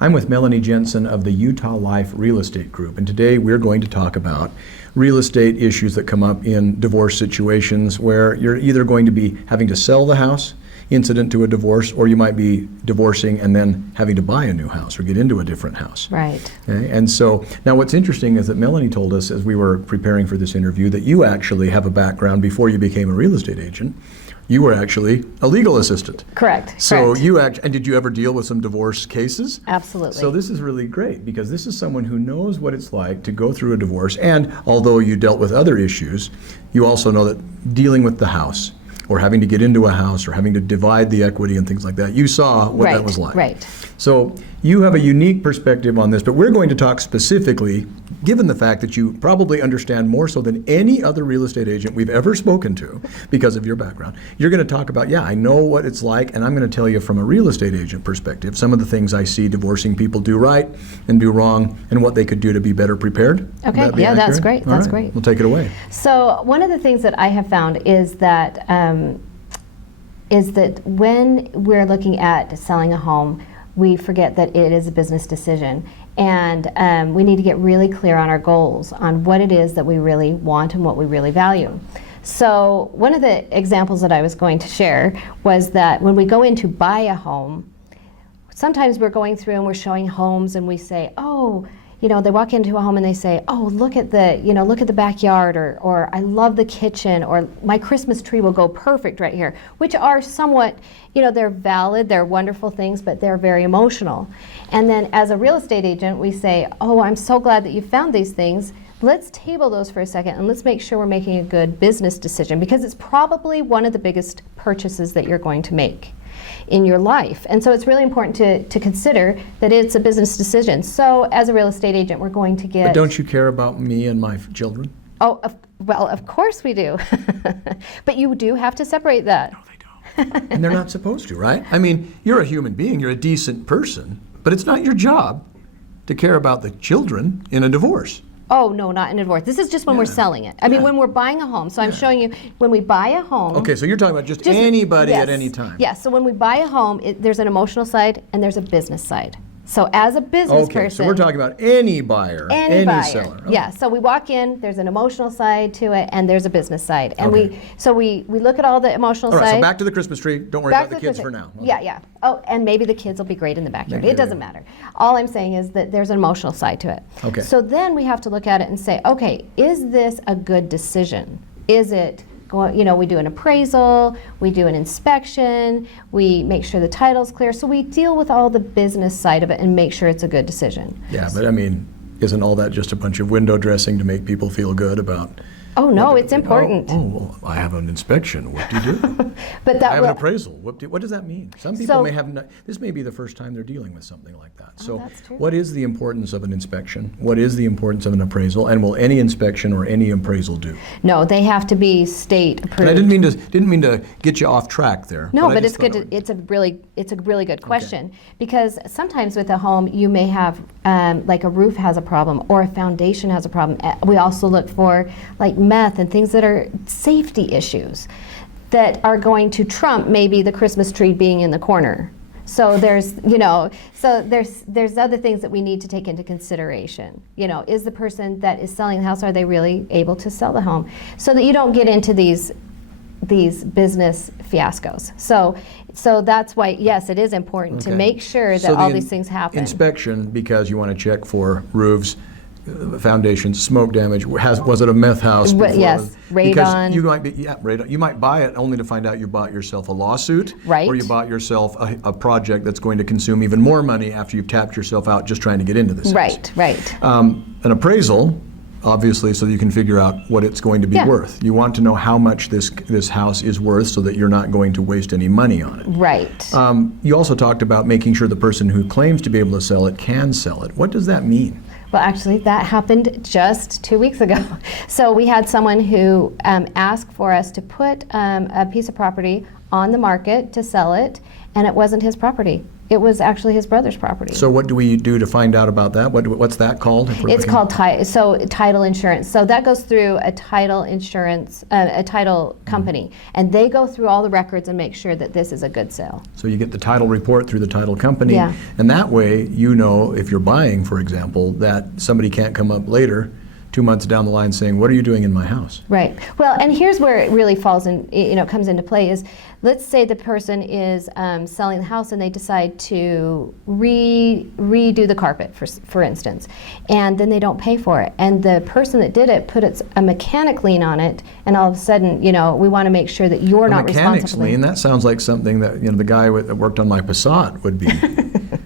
I'm with Melanie Jensen of the Utah Life Real Estate Group, and today we're going to talk about real estate issues that come up in divorce situations where you're either going to be having to sell the house incident to a divorce, or you might be divorcing and then having to buy a new house or get into a different house. Right. Okay? And so now what's interesting is that Melanie told us as we were preparing for this interview that you actually have a background before you became a real estate agent. You were actually a legal assistant. Correct. So correct. and did you ever deal with some divorce cases? Absolutely. So this is really great because this is someone who knows what it's like to go through a divorce, and although you dealt with other issues, you also know that dealing with the house or having to get into a house or having to divide the equity and things like that, you saw what that was like. Right. So you have a unique perspective on this, but we're going to talk specifically, given the fact that you probably understand more so than any other real estate agent we've ever spoken to because of your background. You're going to talk about, I know what it's like, and I'm going to tell you from a real estate agent perspective some of the things I see divorcing people do right and do wrong and what they could do to be better prepared. Okay, yeah, that's great. That's great. We'll take it away. So one of the things that I have found is that when we're looking at selling a home, we forget that it is a business decision. And we need to get really clear on our goals, on what it is that we really want and what we really value. So one of the examples that I was going to share was that when we go in to buy a home, sometimes we're going through and we're showing homes and we say, they walk into a home and they say, look at the backyard, or I love the kitchen, or my Christmas tree will go perfect right here, which are somewhat, they're valid, they're wonderful things, but they're very emotional. And then as a real estate agent, we say, I'm so glad that you found these things. Let's table those for a second and let's make sure we're making a good business decision, because it's probably one of the biggest purchases that you're going to make in your life. And so it's really important to consider that it's a business decision. So as a real estate agent, we're going to get... But don't you care about me and my children? Well, of course we do. But you do have to separate that. No, they don't. And they're not supposed to, right? I mean, you're a human being, you're a decent person, but it's not your job to care about the children in a divorce. Oh, no, not in a divorce. This is just when we're selling it. I mean, when we're buying a home. So I'm showing you, when we buy a home... Okay, so you're talking about just anybody at any time. Yes, so when we buy a home, there's an emotional side and there's a business side. So as a business person... Okay, so we're talking about any buyer, any seller. Okay. Yeah, so we walk in, there's an emotional side to it, and there's a business side. And we look at all the emotional side. All right, so back to the Christmas tree. Don't worry about the kids for now. Okay. Yeah. Oh, and maybe the kids will be great in the backyard. It doesn't matter. All I'm saying is that there's an emotional side to it. Okay. So then we have to look at it and say, okay, is this a good decision? Is it... we do an appraisal, we do an inspection, we make sure the title's clear. So we deal with all the business side of it and make sure it's a good decision. Yeah, but I mean, isn't all that just a bunch of window dressing to make people feel good about... Oh, no, it's important. Well, I have an inspection. What do you do? I have an appraisal. What does that mean? Some people may have this may be the first time they're dealing with something like that. So that's true. What is the importance of an inspection? What is the importance of an appraisal? And will any inspection or any appraisal do? No, they have to be state approved. And I didn't mean to get you off track there. No, but it's good. It's a really good question, because sometimes with a home you may have like a roof has a problem or a foundation has a problem. We also look for like meth and things that are safety issues that are going to trump maybe the Christmas tree being in the corner. So there's other things that we need to take into consideration. Is the person that is selling the house, are they really able to sell the home? So that you don't get into these business fiascos. So that's why, yes, it is important to make sure that all these things happen. Inspection, because you want to check for roofs, foundations, smoke damage. Was it a meth house before? Yes, radon. Radon. You might buy it only to find out you bought yourself a lawsuit, right? Or you bought yourself a project that's going to consume even more money after you've tapped yourself out just trying to get into this house. Right. An appraisal, obviously, so you can figure out what it's going to be worth. You want to know how much this house is worth so that you're not going to waste any money on it. Right. You also talked about making sure the person who claims to be able to sell it can sell it. What does that mean? Well, actually, that happened just 2 weeks ago. So we had someone who asked for us to put a piece of property on the market to sell it, and it wasn't his property. It was actually his brother's property. So what do we do to find out about that? What's that called? If we're It's looking- called title insurance. So that goes through a title insurance, a title company, and they go through all the records and make sure that this is a good sale. So you get the title report through the title company, Yeah. and that way you know if you're buying, for example, that somebody can't come up later, 2 months down the line, saying, "What are you doing in my house?" Right. Well, and here's where it really falls in, comes into play is, let's say the person is selling the house and they decide to redo the carpet, for instance, and then they don't pay for it. And the person that did it put a mechanic lien on it, and all of a sudden, we want to make sure that you're not Mechanics responsible. lien, that sounds like something that, the guy that worked on my Passat would be.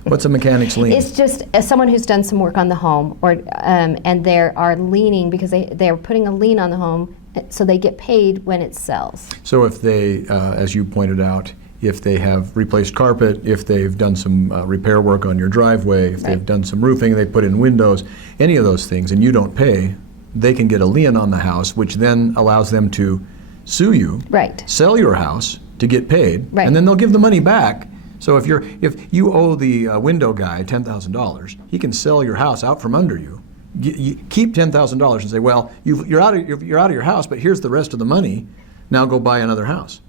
What's a mechanic's lien? It's just someone who's done some work on the home, and they are leaning because they are putting a lien on the home, so they get paid when it sells. So if they, as you pointed out, if they have replaced carpet, if they've done some repair work on your driveway, if they've Right. done some roofing, they put in windows, any of those things, and you don't pay, they can get a lien on the house, which then allows them to sue you, Right. sell your house to get paid, Right. and then they'll give the money back. So if you owe the window guy $10,000, he can sell your house out from under you. You keep $10,000 and say, well, you're out of your house, but here's the rest of the money. Now go buy another house.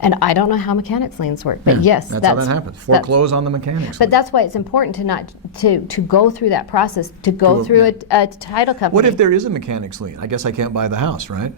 And I don't know how mechanics liens work, but yes, that's how that happens. Foreclose on the mechanics. But that's why it's important to go through that process, to go through a title company. What if there is a mechanics lien? I guess I can't buy the house, right?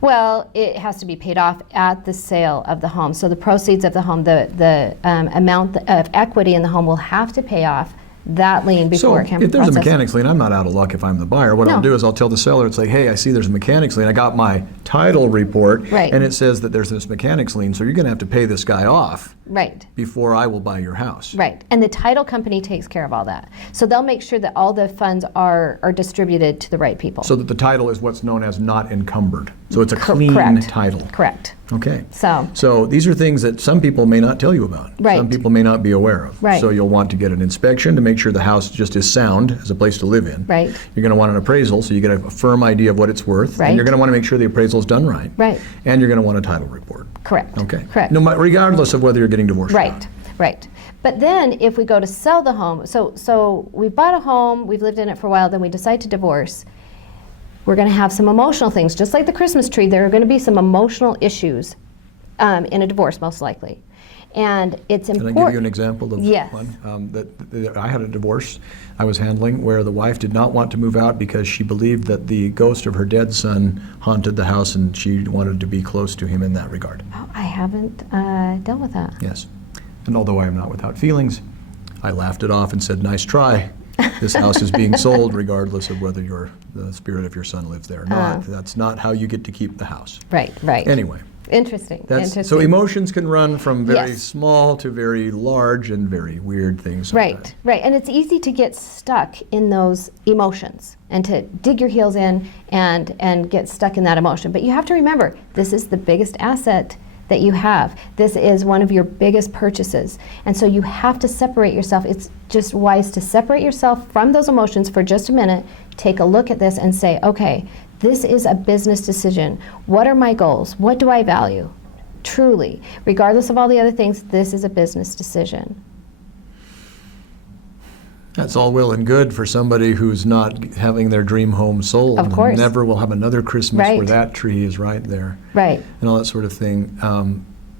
Well, it has to be paid off at the sale of the home. So the proceeds of the home, the amount of equity in the home will have to pay off that lien before it can if there's a process. mechanics lien, I'm not out of luck if I'm the buyer. What I'll No. do is I'll tell the seller, it's like, hey, I see there's a mechanics lien. I got my title report, Right. and it says that there's this mechanics lien, so you're going to have to pay this guy off Right. before I will buy your house. Right, and the title company takes care of all that. So they'll make sure that all the funds are distributed to the right people. So that the title is what's known as not encumbered. So it's a clean Correct. title. Correct. Okay. So these are things that some people may not tell you about. Right. Some people may not be aware of. Right. So you'll want to get an inspection to make sure the house just is sound as a place to live in. Right. You're going to want an appraisal so you get a firm idea of what it's worth. Right. And you're going to want to make sure the appraisal is done right. Right. And you're going to want a title report. Correct. Okay. Correct. Regardless of whether you're getting divorced or Right, not. right. But then if we go to sell the home, so we bought a home, we've lived in it for a while, then we decide to divorce. We're going to have some emotional things. Just like the Christmas tree, there are going to be some emotional issues in a divorce, most likely. And it's Can important. I give you an example of Yes. one? That I had a divorce I was handling where the wife did not want to move out because she believed that the ghost of her dead son haunted the house and she wanted to be close to him in that regard. Oh, I haven't dealt with that. Yes. And although I am not without feelings, I laughed it off and said, nice try. This house is being sold regardless of whether the spirit of your son lives there or not. That's not how you get to keep the house. Right, right. Anyway. Interesting. So emotions can run from very Yes. small to very large and very weird things sometimes. Right, right. And it's easy to get stuck in those emotions and to dig your heels in and get stuck in that emotion. But you have to remember, this is the biggest asset that you have. This is one of your biggest purchases. And so you have to separate yourself. It's just wise to separate yourself from those emotions for just a minute, take a look at this and say, okay, this is a business decision. What are my goals? What do I value? Truly, regardless of all the other things, this is a business decision. That's all well and good for somebody who's not having their dream home sold. Of course. And never will have another Christmas Right. where that tree is right there. Right. And all that sort of thing.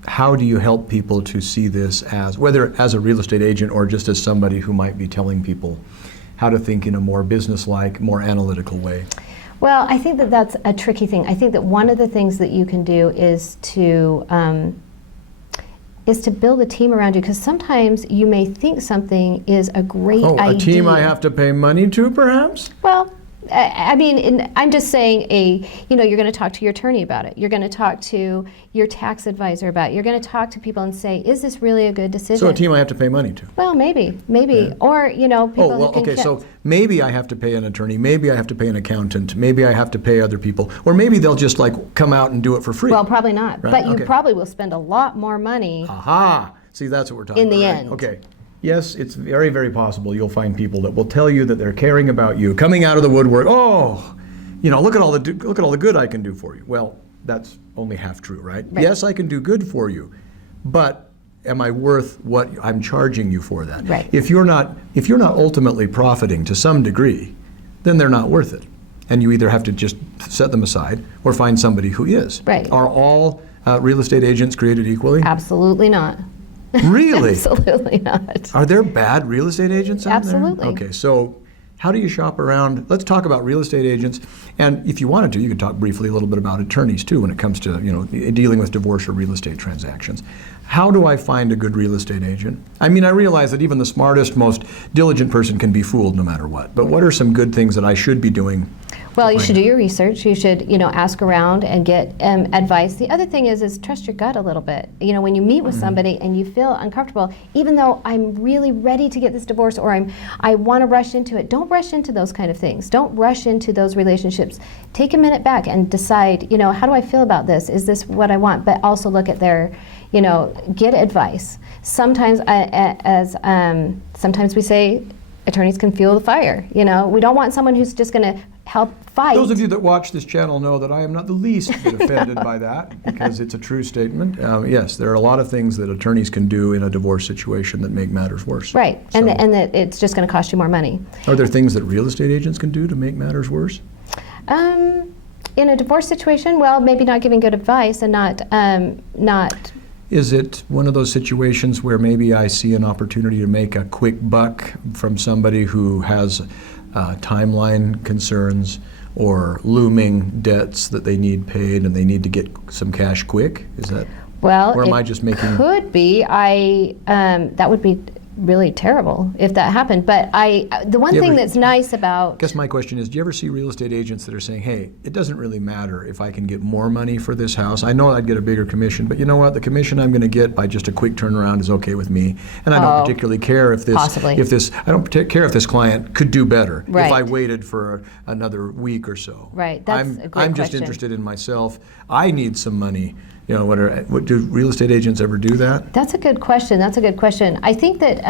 How do you help people to see this as, whether as a real estate agent or just as somebody who might be telling people how to think in a more business-like, more analytical way? Well, I think that that's a tricky thing. I think that one of the things that you can do is to build a team around you, because sometimes you may think something is a great idea. A team I have to pay money to, perhaps? Well, I mean, I'm just saying you're going to talk to your attorney about it. You're going to talk to your tax advisor about it. You're going to talk to people and say, is this really a good decision? So a team I have to pay money to? Well, maybe. Yeah. Or, people who can okay, get- so maybe I have to pay an attorney, maybe I have to pay an accountant, maybe I have to pay other people, or maybe they'll just come out and do it for free. Well, probably not. Right, But you okay. probably will spend a lot more money. Aha! See, that's what we're talking In the about. right? end. Okay. Yes, it's very, very possible you'll find people that will tell you that they're caring about you, coming out of the woodwork. Oh, look at all the good I can do for you. Well, that's only half true, right? Right. Yes, I can do good for you, but am I worth what I'm charging you for that? Right. If you're not ultimately profiting to some degree, then they're not worth it. And you either have to just set them aside or find somebody who is. Right. Are all real estate agents created equally? Absolutely not. Really? Absolutely not. Are there bad real estate agents out there? Absolutely. Okay, so how do you shop around? Let's talk about real estate agents. And if you wanted to, you could talk briefly a little bit about attorneys too when it comes to, dealing with divorce or real estate transactions. How do I find a good real estate agent? I mean, I realize that even the smartest, most diligent person can be fooled no matter what. But what are some good things that I should be doing? Well, you should do your research. You should, ask around and get advice. The other thing is trust your gut a little bit. When you meet with somebody and you feel uncomfortable, even though I'm really ready to get this divorce or I want to rush into it, don't rush into those kind of things. Don't rush into those relationships. Take a minute back and decide, how do I feel about this? Is this what I want? But also look at their, get advice. Sometimes, sometimes we say attorneys can fuel the fire. We don't want someone who's just going to help fight. Those of you that watch this channel know that I am not the least bit offended by that because it's a true statement. Yes, there are a lot of things that attorneys can do in a divorce situation that make matters worse. Right, So, and that it's just going to cost you more money. are there things that real estate agents can do to make matters worse? In a divorce situation, well, maybe not giving good advice and not. Is it one of those situations where maybe I see an opportunity to make a quick buck from somebody who has timeline concerns or looming debts that they need paid and they need to get some cash quick? Is that, Well, or am it I just making? Could be. That would be really terrible if that happened. But the one You thing ever- that's nice I about guess my question is, do you ever see real estate agents that are saying, hey, it doesn't really matter if I can get more money for this house. I know I'd get a bigger commission, but you know what? The commission I'm going to get by just a quick turnaround is okay with me. And I don't particularly care if this, possibly. I don't care if this client could do better if I Right. waited for another week or so. Right, that's I'm, a great I'm just question. interested in myself. I need some money. What do real estate agents ever do that? That's a good question. That's a good question. I think that,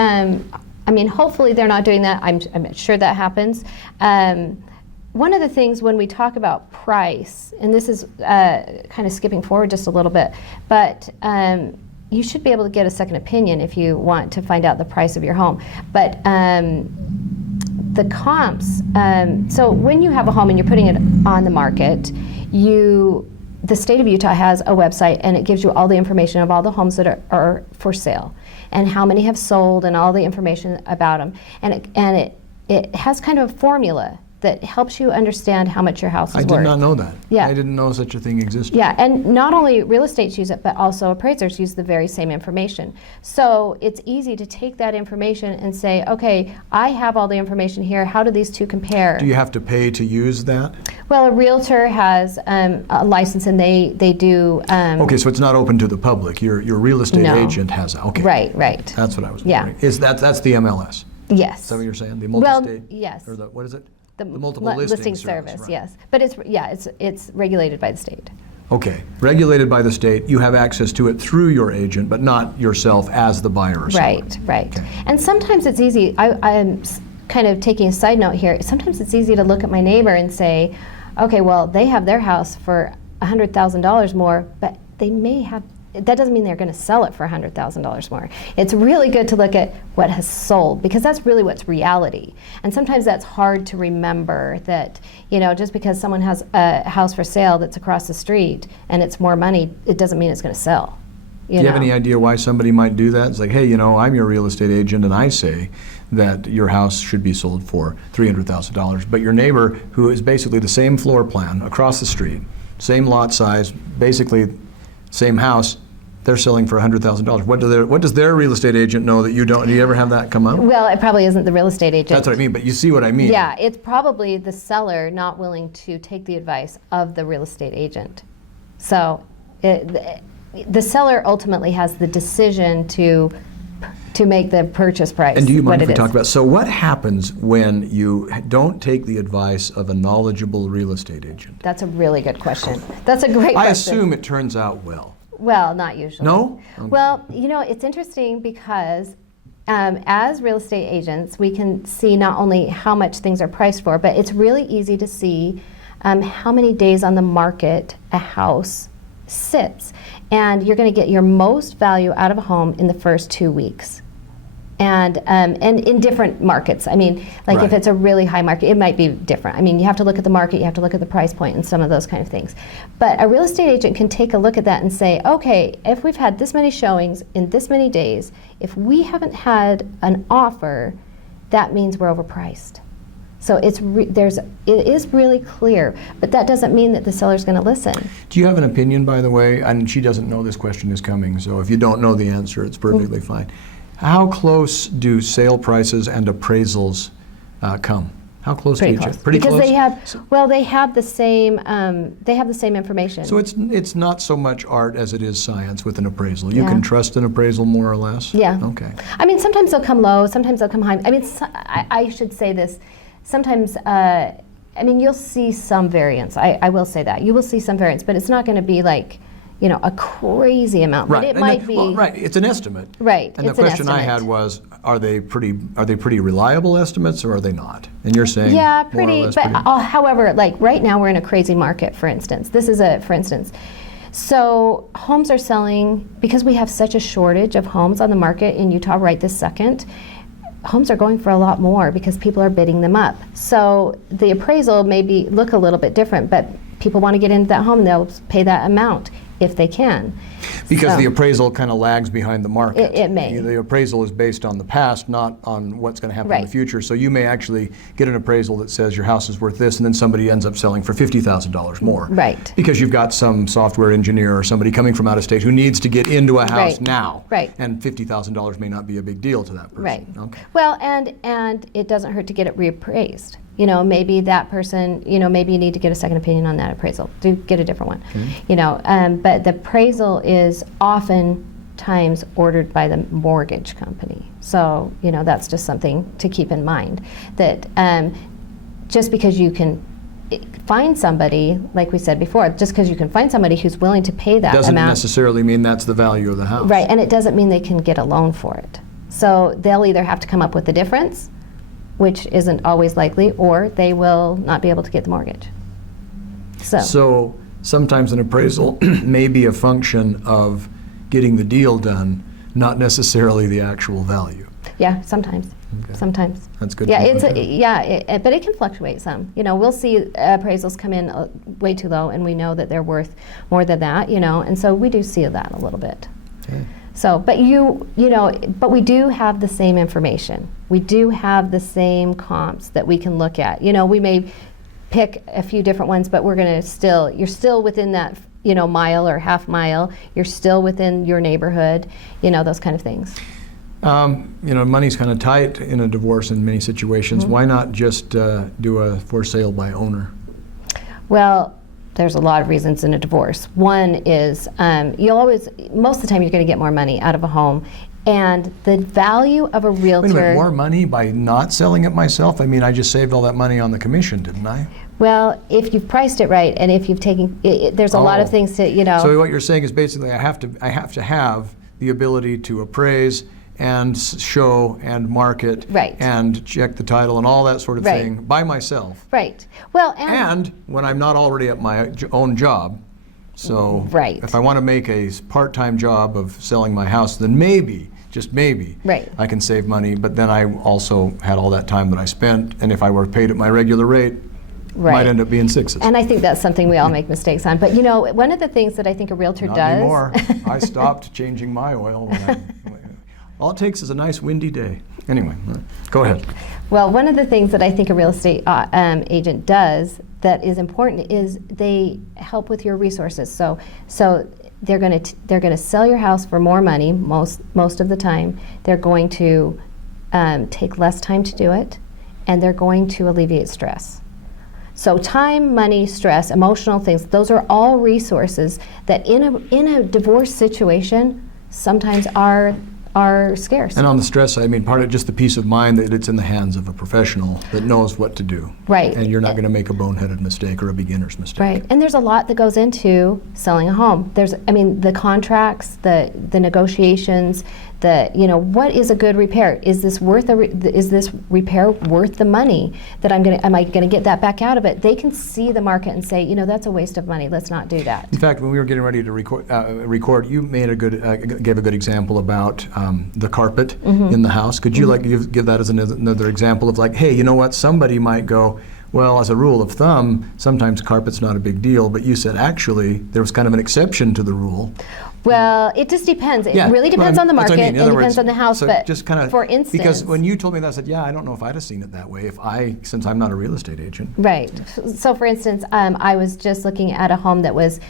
hopefully they're not doing that. I'm sure that happens. One of the things when we talk about price, and this is kind of skipping forward just a little bit, but you should be able to get a second opinion if you want to find out the price of your home. But the comps, so when you have a home and you're putting it on the market, the state of Utah has a website and it gives you all the information of all the homes that are for sale and how many have sold and all the information about them. And it has kind of a formula that helps you understand how much your house is I worth. did not know that. Yeah. I didn't know such a thing existed. Yeah, and not only real estates use it, but also appraisers use the very same information. So it's easy to take that information and say, okay, I have all the information here. How do these two compare? Do you have to pay to use that? Well, a realtor has a license, and they do. Okay, so it's not open to the public. Your real estate No. agent has that. Okay. Right. That's what I was Yeah. wondering. That's the MLS? Yes. Is that what you're saying? The Well, multi-state? yes. Or what is it? The multiple listing service. Right. yes. But it's regulated by the state. Okay, regulated by the state. You have access to it through your agent, but not yourself as the buyer or seller. Right. And sometimes it's easy. I'm kind of taking a side note here. Sometimes it's easy to look at my neighbor and say, okay, well, they have their house for $100,000 more, but they may have. That doesn't mean they're going to sell it for $100,000 more. It's really good to look at what has sold because that's really what's reality. And sometimes that's hard to remember that, just because someone has a house for sale that's across the street and it's more money, it doesn't mean it's going to sell. Do you have any idea why somebody might do that? It's like, hey, I'm your real estate agent and I say that your house should be sold for $300,000. But your neighbor, who is basically the same floor plan across the street, same lot size, basically same house, they're selling for $100,000. What does their real estate agent know that you don't? Do you ever have that come up? Well, it probably isn't the real estate agent. That's what I mean, but you see what I mean. Yeah, it's probably the seller not willing to take the advice of the real estate agent. So the seller ultimately has the decision to make the purchase price. And do you mind if what we it talk is. about, so what happens when you don't take the advice of a knowledgeable real estate agent? That's a really good question. That's a great question. I assume it turns out well. Well, not usually. No? Well, it's interesting because as real estate agents, we can see not only how much things are priced for, but it's really easy to see how many days on the market a house sits. And you're going to get your most value out of a home in the first 2 weeks. And in different markets. I mean, like if Right. it's a really high market, it might be different. I mean, you have to look at the market, you have to look at the price point and some of those kind of things. But a real estate agent can take a look at that and say, okay, if we've had this many showings in this many days, if we haven't had an offer, that means we're overpriced. So it is really clear, but that doesn't mean that the seller's going to listen. Do you have an opinion, by the way? And she doesn't know this question is coming, so if you don't know the answer, it's perfectly fine. How close do sale prices and appraisals come? How close Pretty to each close. other? Pretty because close? they have the same information. So it's not so much art as it is science with an appraisal. You Yeah. can trust an appraisal more or less? Yeah. Okay. I mean, sometimes they'll come low, sometimes they'll come high. I mean, I should say this. Sometimes, I mean, you'll see some variance. I will say that. You will see some variance, but it's not going to be like, you know, a crazy amount. Right. But it And might then- be. well, right. It's an estimate. Right, And the it's an question I had estimate. was, are they pretty reliable estimates or are they not? And you're saying Yeah, more or pretty. less But however, like right now we're in a crazy market, for instance. This is for instance. So homes are selling, because we have such a shortage of homes on the market in Utah right this second, homes are going for a lot more because people are bidding them up. So the appraisal may look a little bit different, but people want to get into that home and they'll pay that amount if they can. Because So- the appraisal kind of lags behind the market. It may. The appraisal is based on the past, not on what's going to happen in the Right. future. So you may actually get an appraisal that says your house is worth this, and then somebody ends up selling for $50,000 more. Right. Because you've got some software engineer or somebody coming from out of state who needs to get into a house Right. now. Right. And $50,000 may not be a big deal to that person. Right. Okay. Well, and it doesn't hurt to get it reappraised. You know, maybe that person, you know, maybe you need to get a second opinion on that appraisal. Do get a different one. You know, but the appraisal is oftentimes ordered by the mortgage company. So, you know, that's just something to keep in mind. That just because you can find somebody, like we said before, just because you can find somebody who's willing to pay that Doesn't amount. necessarily mean that's the value of the house. Right, and it doesn't mean they can get a loan for it. So they'll either have to come up with the difference, which isn't always likely, or they will not be able to get the mortgage. So sometimes an appraisal may be a function of getting the deal done, not necessarily the actual value. Yeah, sometimes. Okay. Sometimes. That's good. Yeah, to know. but it can fluctuate some. You know, we'll see appraisals come in way too low, and we know that they're worth more than that. You know, and so we do see that a little bit. Okay. So, but but we do have the same information. We do have the same comps that we can look at. You know, we may pick a few different ones, but you're still within that, you know, mile or half mile. You're still within your neighborhood, you know, those kind of things. You know, money's kind of tight in a divorce in many situations. Mm-hmm. Why not just do a for sale by owner? Well, there's a lot of reasons in a divorce. One is most of the time you're going to get more money out of a home, and the value of a realtor. Wait a minute, more money by not selling it myself? I mean, I just saved all that money on the commission, didn't I? Well, if you've priced it right, and if you've taken, there's a lot of things to, you know. So what you're saying is basically I have to have the ability to appraise and show and market Right. and check the title and all that sort of Right. thing by myself. Right. Well, And when I'm not already at my own job. So Right. if I want to make a part-time job of selling my house, then maybe, just maybe, Right. I can save money. But then I also had all that time that I spent, and if I were paid at my regular rate, it might Right. end up being sixes. And I think that's something we all make mistakes on. But you know, one of the things that I think a realtor Not does. anymore. I stopped changing my oil. All it takes is a nice windy day. Anyway, go ahead. Well, one of the things that I think a real estate agent does that is important is they help with your resources. So they're going to sell your house for more money most of the time. They're going to take less time to do it, and they're going to alleviate stress. So time, money, stress, emotional things, those are all resources that in a divorce situation sometimes are scarce. And on the stress side, I mean, part of just the peace of mind that it's in the hands of a professional that knows what to do. Right. And you're not going to make a boneheaded mistake or a beginner's mistake. Right, and there's a lot that goes into selling a home. The contracts, the negotiations, what is a good repair? Is this worth is this repair worth the money that am I going to get that back out of it? They can see the market and say, that's a waste of money. Let's not do that. In fact, when we were getting ready to record, you made gave a good example about the carpet in the house. Could you give that as another example of hey, you know what? Somebody might go, well, as a rule of thumb, sometimes carpet's not a big deal, but you said actually there was kind of an exception to the rule. Well, it just depends. It really depends on the market. It depends on the house. So but just kind of, for instance, because when you told me that, I said, yeah, I don't know if I'd have seen it that way since I'm not a real estate agent. Right. So, for instance, I was just looking at a home that was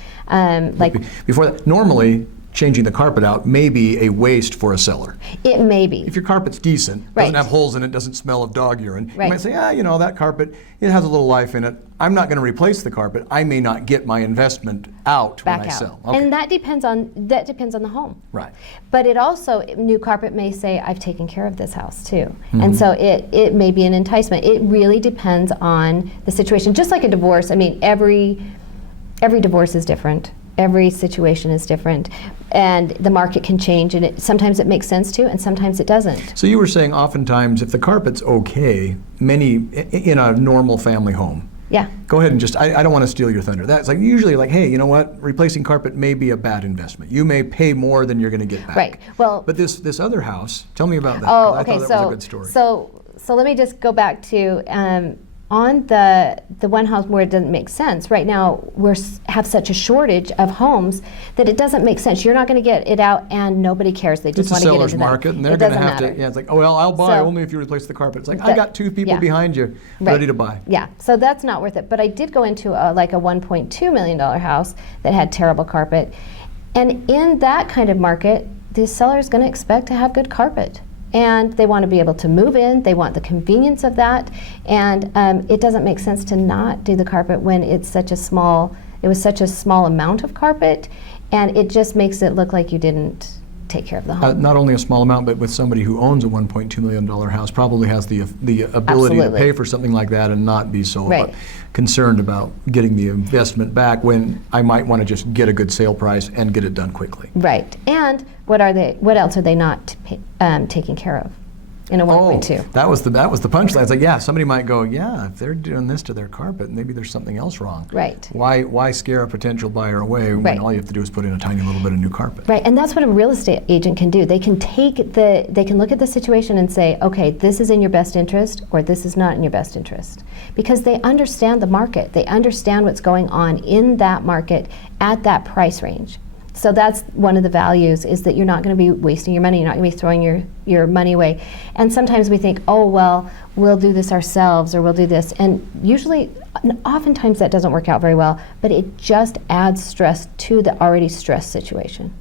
before that. Normally, changing the carpet out may be a waste for a seller. It may be. If your carpet's decent, doesn't have holes in it, doesn't smell of dog urine, you might say, that carpet, it has a little life in it. I'm not going to replace the carpet. I may not get my investment out when I sell. Okay. And that depends on the home. Right. But it also, new carpet may say, I've taken care of this house too. And so it may be an enticement. It really depends on the situation. Just like a divorce, every divorce is different. Every situation is different, and the market can change, and sometimes it makes sense to, and sometimes it doesn't. So you were saying oftentimes if the carpet's okay, in a normal family home. Yeah. Go ahead and I don't want to steal your thunder. That's usually hey, you know what? Replacing carpet may be a bad investment. You may pay more than you're going to get back. Right. Well. But this other house, tell me about that. Oh, I okay. thought that was a good story. So let me just go back to. On the one house where it doesn't make sense, right now we have such a shortage of homes that it doesn't make sense. You're not going to get it out, and nobody cares. They just want to get into It's a seller's market, and they're going to have to. Yeah, it's I'll buy only if you replace the carpet. It's I got two people behind you ready to buy. Yeah, so that's not worth it. But I did go into a $1.2 million house that had terrible carpet, and in that kind of market, the seller is going to expect to have good carpet. And they want to be able to move in. They want the convenience of that, and it doesn't make sense to not do the carpet when it's such a small. It was such a small amount of carpet, and it just makes it look like you didn't take care of the home. Not only a small amount, but with somebody who owns a $1.2 million house, probably has the ability to pay for something like that and not be so concerned about getting the investment back when I might want to just get a good sale price and get it done quickly. Right. And what else are they not taking care of in a 1.2? That was the punchline. It's somebody might go, if they're doing this to their carpet, maybe there's something else wrong. Right. Why scare a potential buyer away when all you have to do is put in a tiny little bit of new carpet? Right, and that's what a real estate agent can do. They can they can look at the situation and say, okay, this is in your best interest, or this is not in your best interest, because they understand the market. They understand what's going on in that market at that price range. So that's one of the values, is that you're not going to be wasting your money. You're not going to be throwing your money away. And sometimes we think, oh, well, we'll do this ourselves, or we'll do this. And oftentimes that doesn't work out very well, but it just adds stress to the already stressed situation.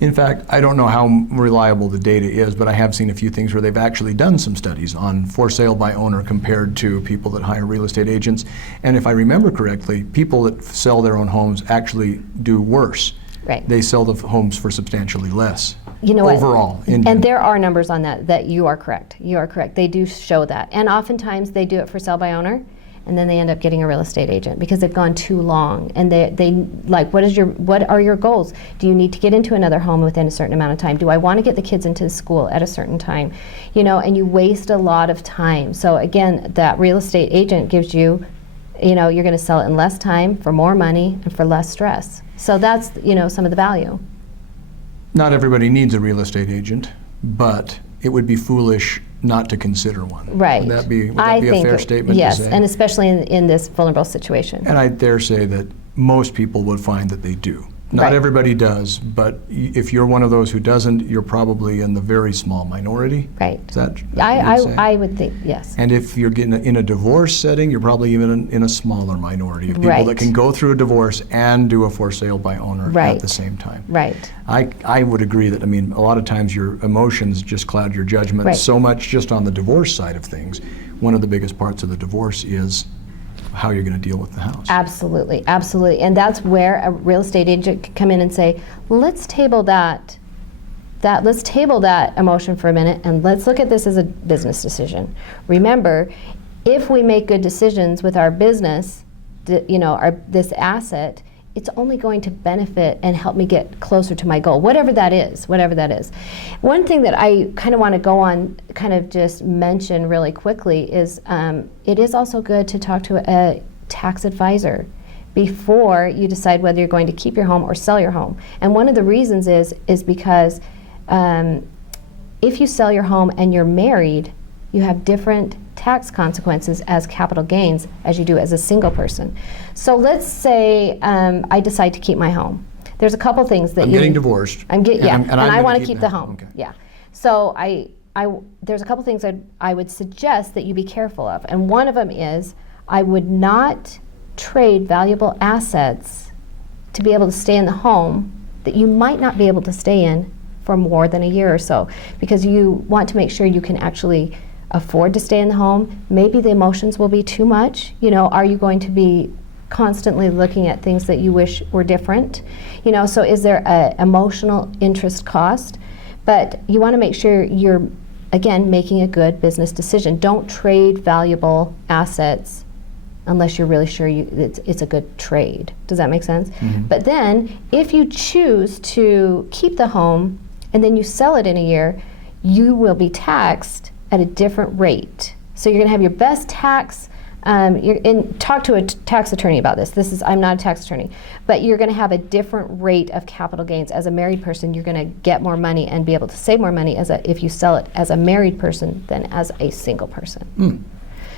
In fact, I don't know how reliable the data is, but I have seen a few things where they've actually done some studies on for sale by owner compared to people that hire real estate agents. And if I remember correctly, people that sell their own homes actually do worse. Right. They sell the homes for substantially less. Overall. And there are numbers on that you are correct. You are correct. They do show that. And oftentimes they do it for sale by owner, and then they end up getting a real estate agent because they've gone too long. And they what are your goals? Do you need to get into another home within a certain amount of time? Do I want to get the kids into school at a certain time? And you waste a lot of time. So again, that real estate agent gives you, you're going to sell it in less time for more money and for less stress. So that's, some of the value. Not everybody needs a real estate agent, but it would be foolish not to consider one. Right. Would that be a fair statement yes, to say? and especially in this vulnerable situation. And I dare say that most people would find that they do. Not everybody does, but if you're one of those who doesn't, you're probably in the very small minority. Right. Is that I would think, yes. And if you're getting in a divorce setting, you're probably even in a smaller minority of people that can go through a divorce and do a for sale by owner at the same time. Right. I would agree that, a lot of times your emotions just cloud your judgment so much just on the divorce side of things. One of the biggest parts of the divorce is how you're going to deal with the house. Absolutely, absolutely. And that's where a real estate agent could come in and say, let's table that emotion for a minute, and let's look at this as a business decision. Remember, if we make good decisions with our business, this asset, it's only going to benefit and help me get closer to my goal, whatever that is, whatever that is. One thing that I kind of want to go on, kind of just mention really quickly is it is also good to talk to a tax advisor before you decide whether you're going to keep your home or sell your home. And one of the reasons is because if you sell your home and you're married, you have different tax consequences as capital gains as you do as a single person. So let's say I decide to keep my home. There's a couple things that I'm getting divorced. And I gonna want to keep the home. Okay. Yeah. So there's a couple things I would suggest that you be careful of. And one of them is I would not trade valuable assets to be able to stay in the home that you might not be able to stay in for more than a year or so, because you want to make sure you can actually afford to stay in the home. Maybe the emotions will be too much. Are you going to be constantly looking at things that you wish were different? So is there an emotional interest cost? But you want to make sure you're, again, making a good business decision. Don't trade valuable assets unless you're really sure it's a good trade. Does that make sense? Mm-hmm. But then, if you choose to keep the home and then you sell it in a year, you will be taxed at a different rate. So you're going to have your best tax. Talk to a tax attorney about this. I'm not a tax attorney, but you're going to have a different rate of capital gains. As a married person, you're going to get more money and be able to save more money if you sell it as a married person than as a single person. Mm.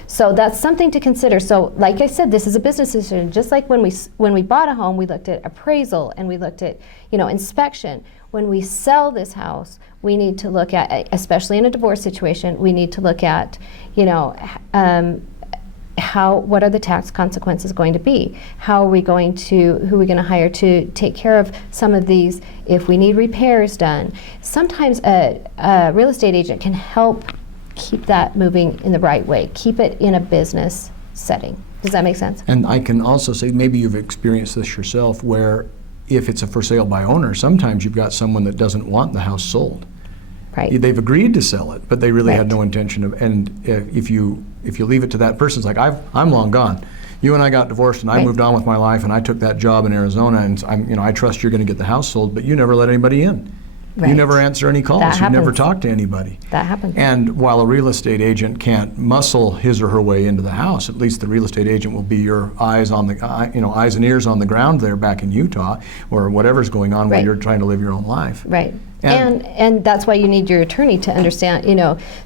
So that's something to consider. So like I said, this is a business decision. Just like when we bought a home, we looked at appraisal and we looked at inspection. When we sell this house, we need to look at, especially in a divorce situation, we need to look at, what are the tax consequences going to be? Who are we going to hire to take care of some of these if we need repairs done? Sometimes a real estate agent can help keep that moving in the right way, keep it in a business setting. Does that make sense? And I can also say, maybe you've experienced this yourself, where if it's a for sale by owner, sometimes you've got someone that doesn't want the house sold. Right. They've agreed to sell it, but they really Right. had no intention of. And if you leave it to that person, it's like I'm long gone. You and I got divorced, and I Right. moved on with my life, and I took that job in Arizona, and I trust you're going to get the house sold, but you never let anybody in. Right. You never answer any calls. That You never happens. talk to anybody. That happens. And while a real estate agent can't muscle his or her way into the house, at least the real estate agent will be your eyes and ears on the ground there back in Utah, or whatever's going on while Right. you're trying to live your own life. Right. And- And that's why you need your attorney to understand,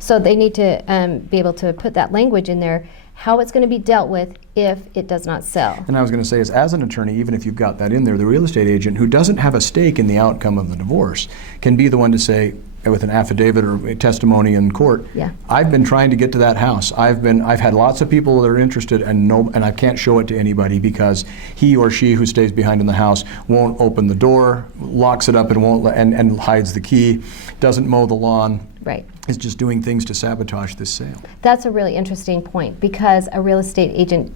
so they need to be able to put that language in there, how it's going to be dealt with if it does not sell. And I was going to say is, as an attorney, even if you've got that in there, the real estate agent who doesn't have a stake in the outcome of the divorce can be the one to say, with an affidavit or a testimony in court, Yeah. I've been trying to get to that house. I've had lots of people that are interested, and I can't show it to anybody because he or she who stays behind in the house won't open the door, locks it up and hides the key, doesn't mow the lawn. Right. Is just doing things to sabotage this sale. That's a really interesting point, because a real estate agent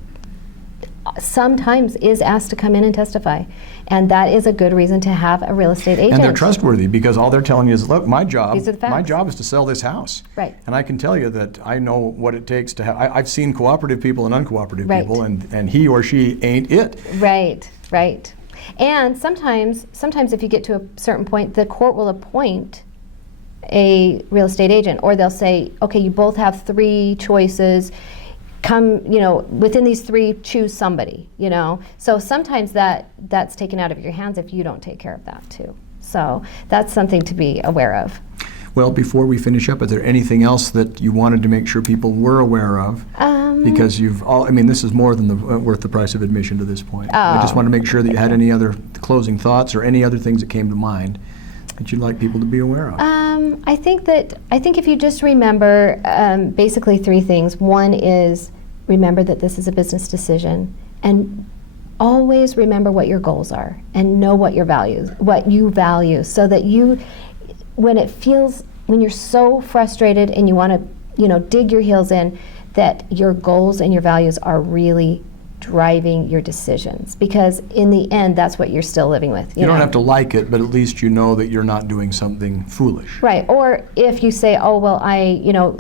sometimes is asked to come in and testify, and that is a good reason to have a real estate agent. And they're trustworthy because all they're telling you is, look, my job These are the facts. is to sell this house. Right. And I can tell you that I know what it takes to have. I've seen cooperative people and uncooperative Right. people, and he or she ain't it. Right. Right. And sometimes if you get to a certain point, the court will appoint a real estate agent, or they'll say, okay, you both have 3 choices. Come, within these 3, choose somebody, So sometimes that's taken out of your hands if you don't take care of that too. So that's something to be aware of. Well, before we finish up, is there anything else that you wanted to make sure people were aware of? Because this is more than worth the price of admission to this point. I just want to make sure that you had any other closing thoughts or any other things that came to mind that you'd like people to be aware of. I think if you just remember basically 3 things. One is, remember that this is a business decision, and always remember what your goals are and know what you value, so that when you're so frustrated and you want to dig your heels in, that your goals and your values are really driving your decisions, because in the end that's what you're still living with. You don't have to like it, but at least you know that you're not doing something foolish. Right. Or if you say, oh, well,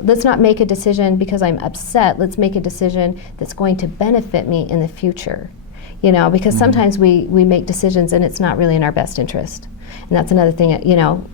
let's not make a decision because I'm upset, let's make a decision that's going to benefit me in the future. You know, because sometimes we make decisions and it's not really in our best interest. And that's another thing, you know,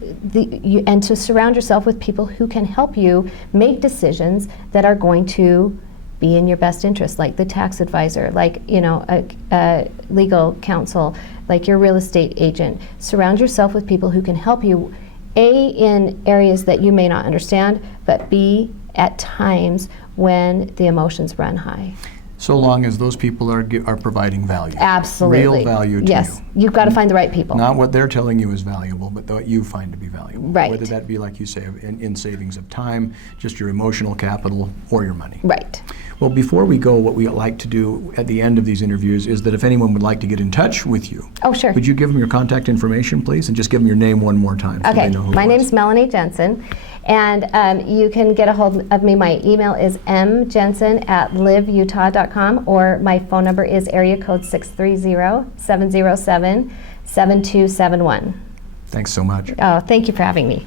and to surround yourself with people who can help you make decisions that are going to be in your best interest, like the tax advisor, like, you know, a legal counsel, like your real estate agent. Surround yourself with people who can help you, A, in areas that you may not understand, but B, at times when the emotions run high. So long as those people are providing value. Absolutely. Real value to yes. you. You've got to find the right people. Not what they're telling you is valuable, but what you find to be valuable. Right. Whether that be, like you say, in savings of time, just your emotional capital, or your money. Right. Well, before we go, what we like to do at the end of these interviews is that if anyone would like to get in touch with you, Oh, sure. would you give them your contact information, please? And just give them your name one more time so Okay, they know who my it was. name's Melanie Jensen, and you can get a hold of me. My email is mjensen@liveutah.com, or my phone number is area code 630-707-7271. Thanks so much. Oh, thank you for having me.